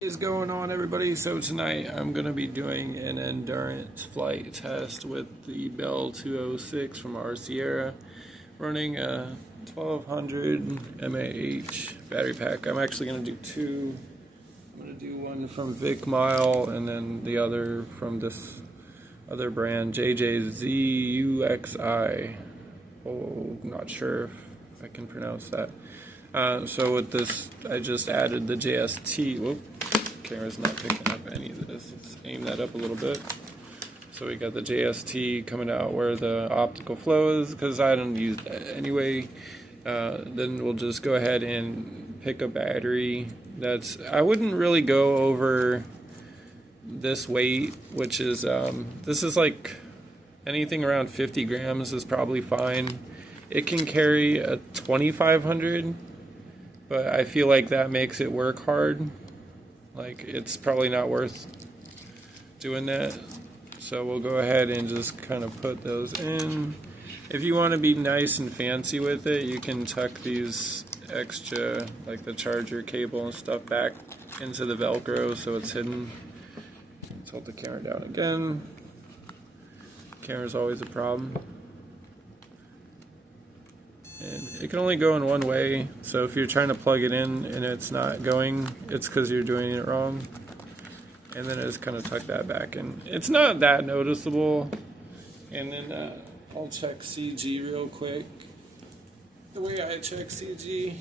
What is going on, everybody? So tonight I'm going to be doing an endurance flight test with the Bell 206 from our Sierra, running a 1200 mAh battery pack. I'm actually going to do two. I'm going to do one from Vic Mile and then the other from this other brand, JJZUXI. Oh, not sure if I can pronounce that. So with this, I just added the JST. Whoop, camera's not picking up any of this. Let's aim that up a little bit. So we got the JST coming out where the optical flow is, because I don't use that anyway. Then we'll just go ahead and pick a battery that's, I wouldn't really go over this weight, which is, this is like anything around 50 grams is probably fine. It can carry a 2500, but I feel like that makes it work hard. Like, it's probably not worth doing that. So we'll go ahead and just kind of put those in. If you want to be nice and fancy with it, you can tuck these extra, like the charger cable and stuff, back into the Velcro so it's hidden. Let's hold the camera down again. Camera's always a problem. And it can only go in one way, so if you're trying to plug it in and it's not going, it's because you're doing it wrong. And then just kind of tuck that back in. It's not that noticeable. And then I'll check CG real quick. The way I check CG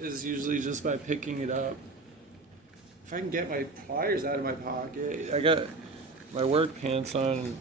is usually just by picking it up. If I can get my pliers out of my pocket. I got my work pants on.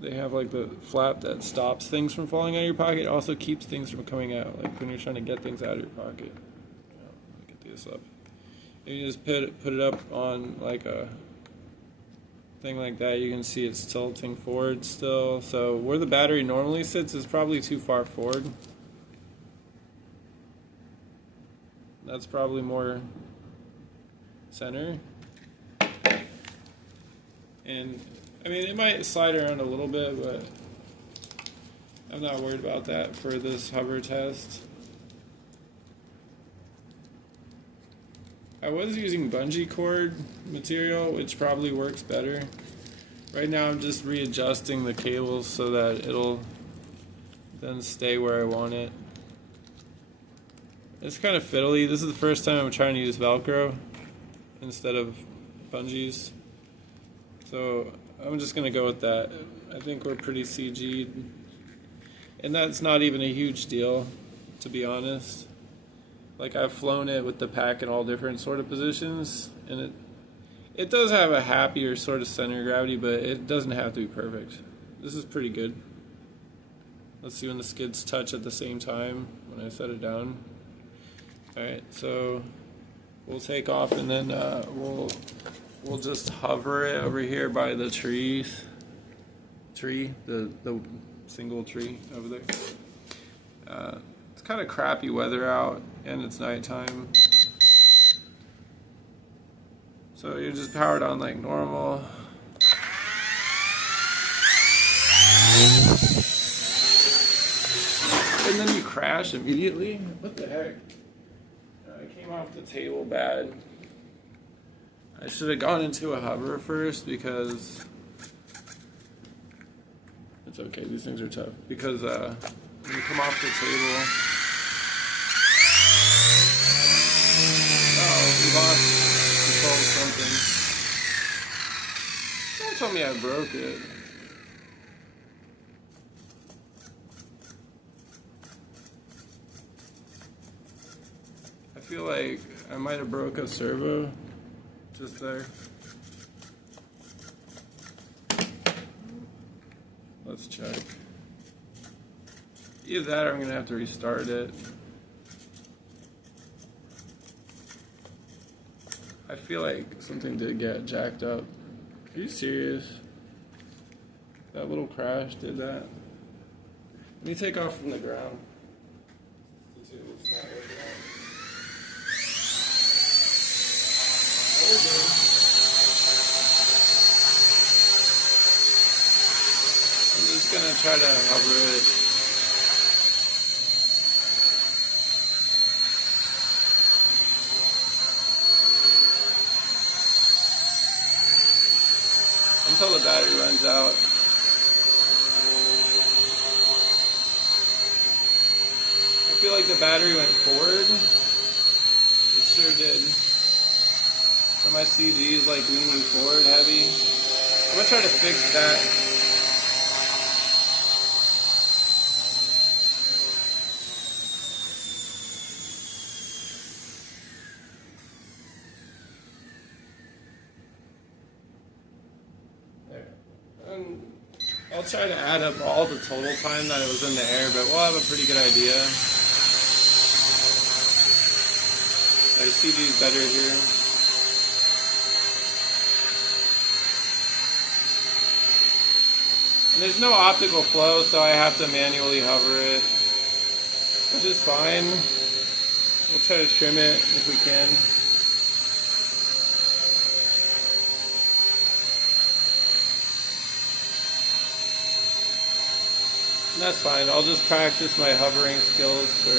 They have like the flap that stops things from falling out of your pocket. It also keeps things from coming out, like when you're trying to get things out of your pocket. Let me get this up. And you just put it up on like a thing like that. You can see it's tilting forward still. So where the battery normally sits is probably too far forward. That's probably more center. And I mean, it might slide around a little bit, but I'm not worried about that for this hover test. I was using bungee cord material, which probably works better. Right now I'm just readjusting the cables so that it'll then stay where I want it. It's kind of fiddly. This is the first time I'm trying to use Velcro instead of bungees. So I'm just going to go with that. I think we're pretty CG'd. And that's not even a huge deal, to be honest. Like, I've flown it with the pack in all different sort of positions, and it does have a happier sort of center of gravity, but it doesn't have to be perfect. This is pretty good. Let's see when the skids touch at the same time when I set it down. Alright, so we'll take off, and then we'll just hover it over here by the tree, the single tree over there. It's kind of crappy weather out, and it's nighttime. So you're just powered on like normal. And then you crash immediately? What the heck? I came off the table bad. I should have gone into a hover first, because it's okay, these things are tough. Because when you come off the table, we lost control of something. Don't tell me I broke it. I feel like I might have broke a servo just there. Let's check. Either that or I'm gonna have to restart it. I feel like something did get jacked up. Are you serious? That little crash did that? Let me take off from the ground. The table's not working out. That was good. I'm just gonna try to hover it. until the battery runs out. I feel like the battery went forward. It sure did. So my CG is like leaning forward heavy. I'm gonna try to fix that. I'll try to add up all the total time that it was in the air, but we'll have a pretty good idea. I see these better here. And there's no optical flow, so I have to manually hover it, which is fine. We'll try to trim it if we can. That's fine. I'll just practice my hovering skills for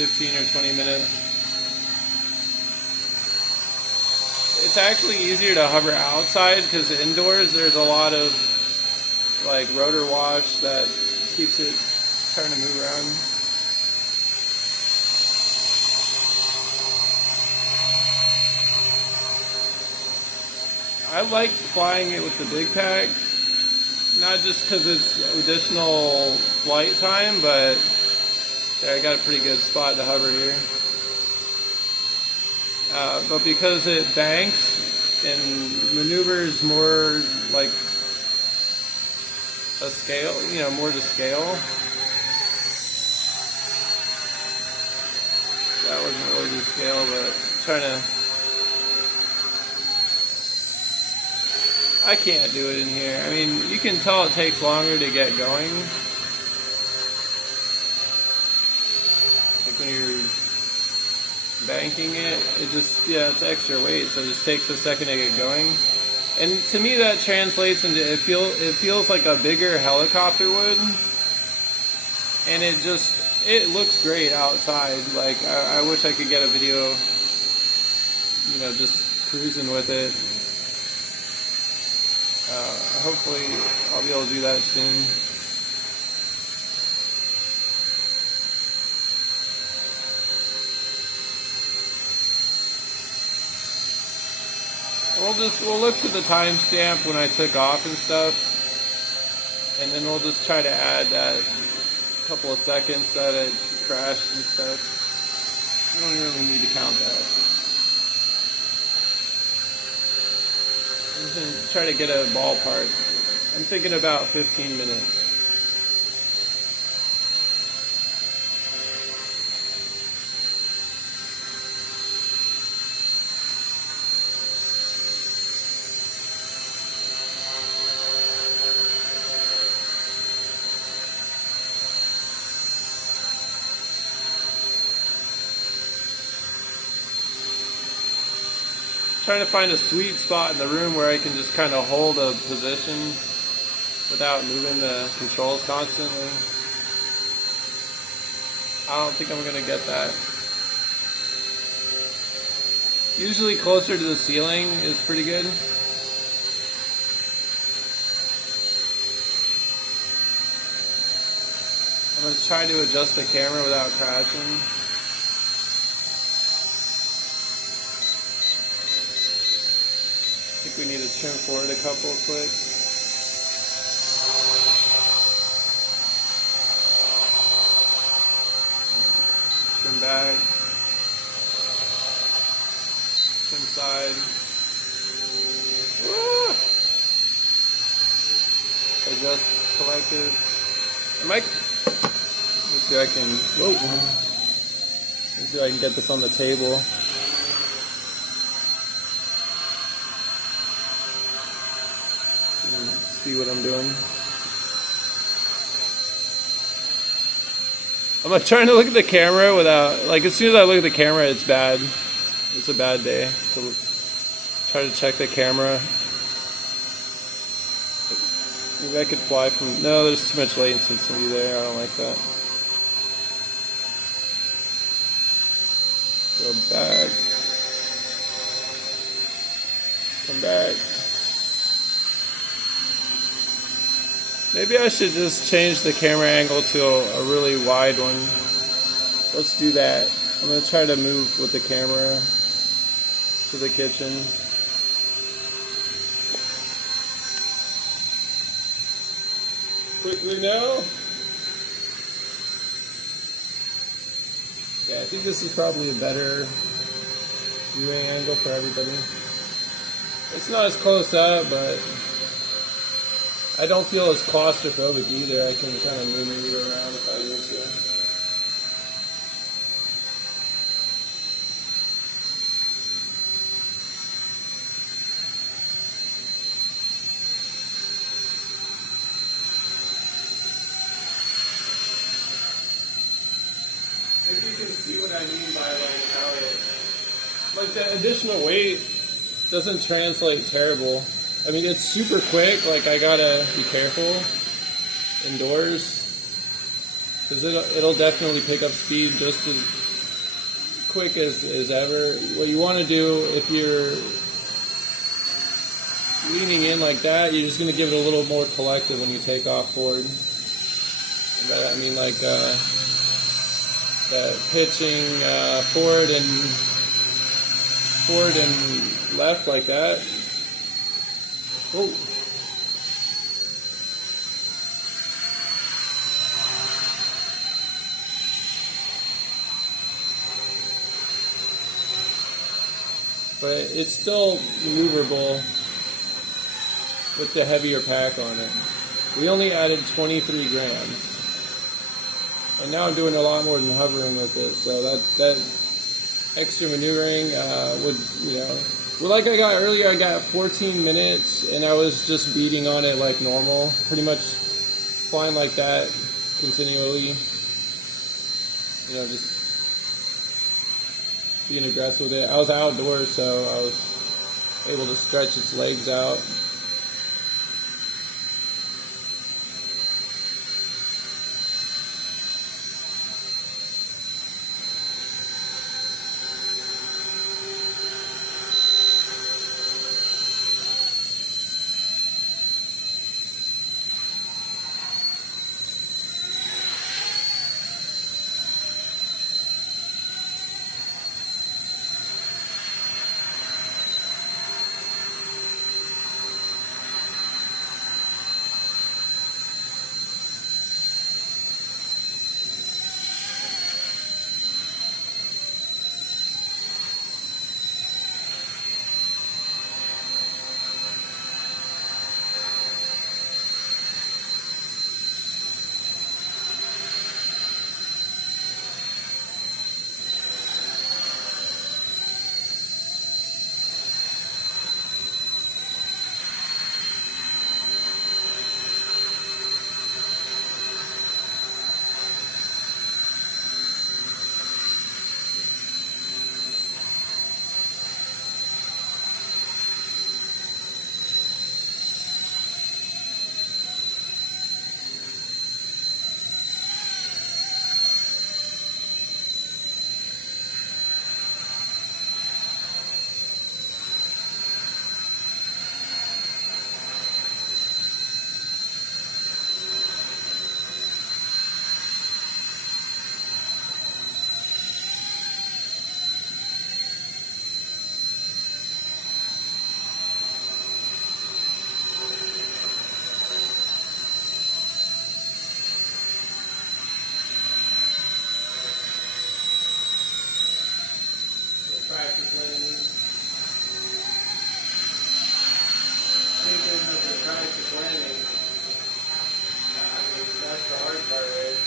15 or 20 minutes. It's actually easier to hover outside because indoors there's a lot of like rotor wash that keeps it trying to move around. I like flying it with the big pack. Not just because it's additional flight time, but yeah, I got a pretty good spot to hover here. But because it banks and maneuvers more like a scale, you know, more to scale. That wasn't really to scale, but trying to. I can't do it in here. I mean, you can tell it takes longer to get going. Like when you're banking it, it just, yeah, it's extra weight, so it just takes a second to get going. And to me that translates into, it feels like a bigger helicopter would. And it looks great outside. Like, I wish I could get a video, you know, just cruising with it. Hopefully I'll be able to do that soon. We'll look for the timestamp when I took off and stuff, and then we'll just try to add that couple of seconds that it crashed and stuff. We don't really need to count that. I'm just going to try to get a ballpark. I'm thinking about 15 minutes. Trying to find a sweet spot in the room where I can just kind of hold a position without moving the controls constantly. I don't think I'm going to get that. Usually closer to the ceiling is pretty good. I'm going to try to adjust the camera without crashing. I think we need to trim forward a couple of clicks. Trim back. Trim side. Woo! Adjust collective. Let's see if I can. Whoa! Let's see if I can get this on the table. See what I'm doing. I'm trying to look at the camera without, like, as soon as I look at the camera, it's bad. It's a bad day. So try to check the camera. Maybe I could fly from, no, there's too much latency there. I don't like that. Go back. Come back. Maybe I should just change the camera angle to a really wide one. Let's do that. I'm going to try to move with the camera to the kitchen. Quickly now. Yeah, I think this is probably a better viewing angle for everybody. It's not as close up, but I don't feel as claustrophobic either. I can kind of move it around if I need to. Maybe you can see what I mean by like the additional weight doesn't translate terrible. I mean, it's super quick. Like, I gotta be careful indoors because it'll definitely pick up speed just as quick as ever. What you want to do if you're leaning in like that, you're just gonna give it a little more collective when you take off forward. I mean, like that pitching forward and left like that. Oh. But it's still maneuverable with the heavier pack on it. We only added 23 grams. And now I'm doing a lot more than hovering with it, so that extra maneuvering would, well, like I got earlier, I got 14 minutes, and I was just beating on it like normal, pretty much flying like that continually, just being aggressive with it. I was outdoors, so I was able to stretch its legs out. Practice landing. Thinking of the practice landing. I mean, that's the hard part, right?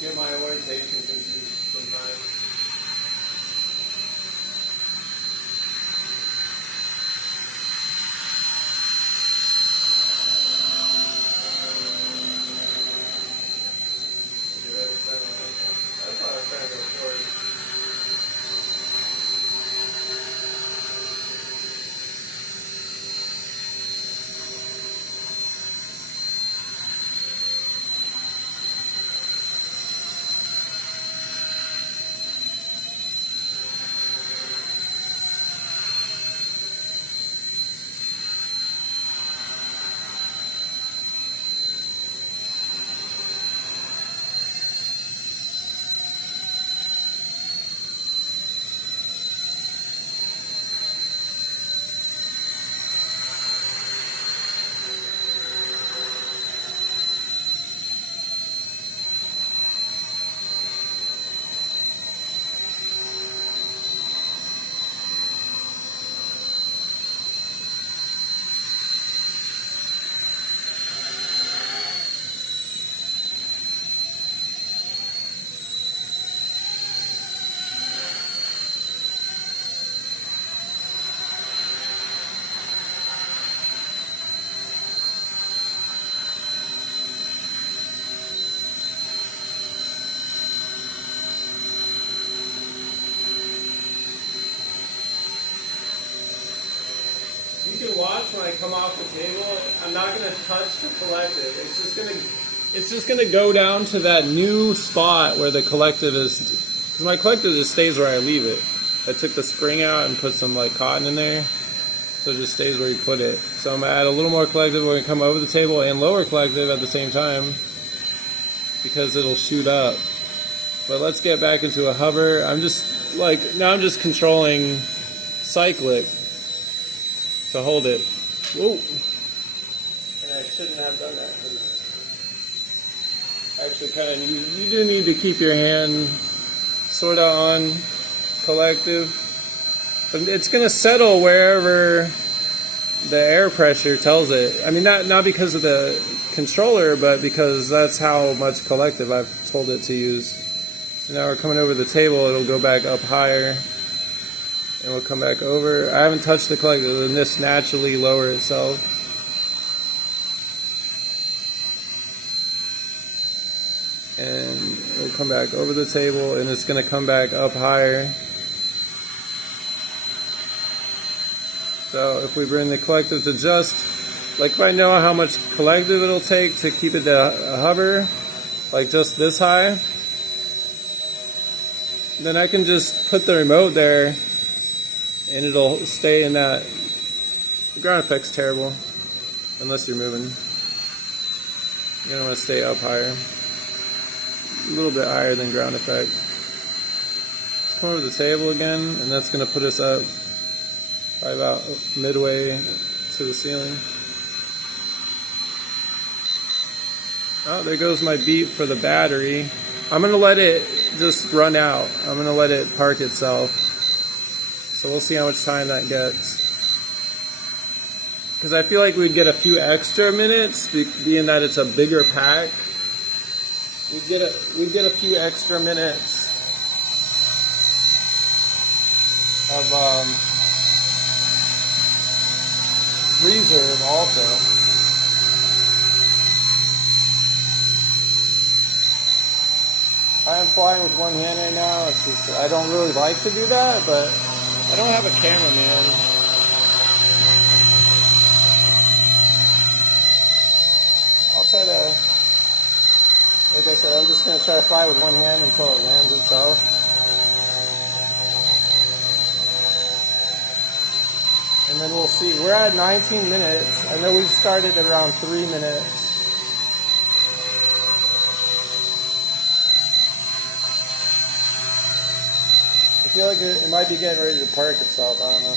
Get my orientation confused sometimes. when I come off the table, I'm not going to touch the collective. It's just gonna go down to that new spot where the collective is. Because my collective just stays where I leave it. I took the spring out and put some like cotton in there, so it just stays where you put it. So I'm gonna add a little more collective. We're gonna come over the table and lower collective at the same time because it'll shoot up. But let's get back into a hover. I'm just controlling cyclic to hold it. Whoa! And I shouldn't have done that. Actually, kind of, you do need to keep your hand sort of on collective, but it's going to settle wherever the air pressure tells it. I mean, not because of the controller, but because that's how much collective I've told it to use. So now we're coming over the table, it'll go back up higher, and we'll come back over. I haven't touched the collective, and this naturally lower itself. And we'll come back over the table, and it's going to come back up higher. So if we bring the collective to just, like if I know how much collective it'll take to keep it to hover, like just this high, then I can just put the remote there, and it'll stay in that. The ground effect's terrible, unless you're moving. You're going to want to stay up higher. A little bit higher than ground effect. Let's come over the table again, and that's going to put us up by about midway to the ceiling. Oh, there goes my beep for the battery. I'm going to let it just run out. I'm going to let it park itself. So we'll see how much time that gets. Because I feel like we'd get a few extra minutes, being that it's a bigger pack. We'd get a few extra minutes of reserve also. I am flying with one hand right now. It's just, I don't really like to do that, but I don't have a cameraman. I'll try to. Like I said, I'm just going to try to fly with one hand until it lands itself. And then we'll see. We're at 19 minutes. I know we started at around 3 minutes. I feel like it might be getting ready to park itself. I don't know.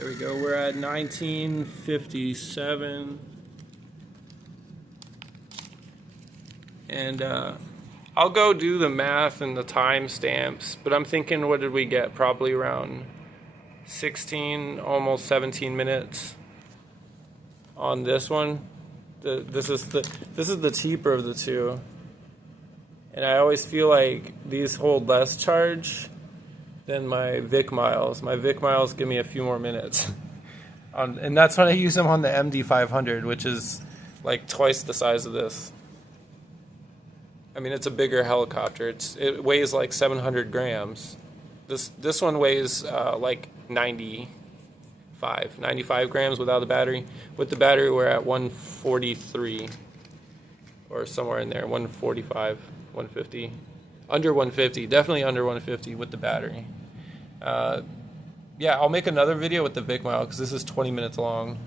There we go, we're at 19:57. And I'll go do the math and the timestamps, but I'm thinking, what did we get? Probably around 16, almost 17 minutes on this one. This is the cheaper of the two. And I always feel like these hold less charge than my Vic Miles. My Vic Miles give me a few more minutes. And that's when I use them on the MD500, which is like twice the size of this. I mean, it's a bigger helicopter. It weighs like 700 grams. This one weighs like 95 grams without the battery. With the battery, we're at 143 or somewhere in there, 145, 150. Under 150, definitely under 150 with the battery. Yeah, I'll make another video with the Vic Mile because this is 20 minutes long.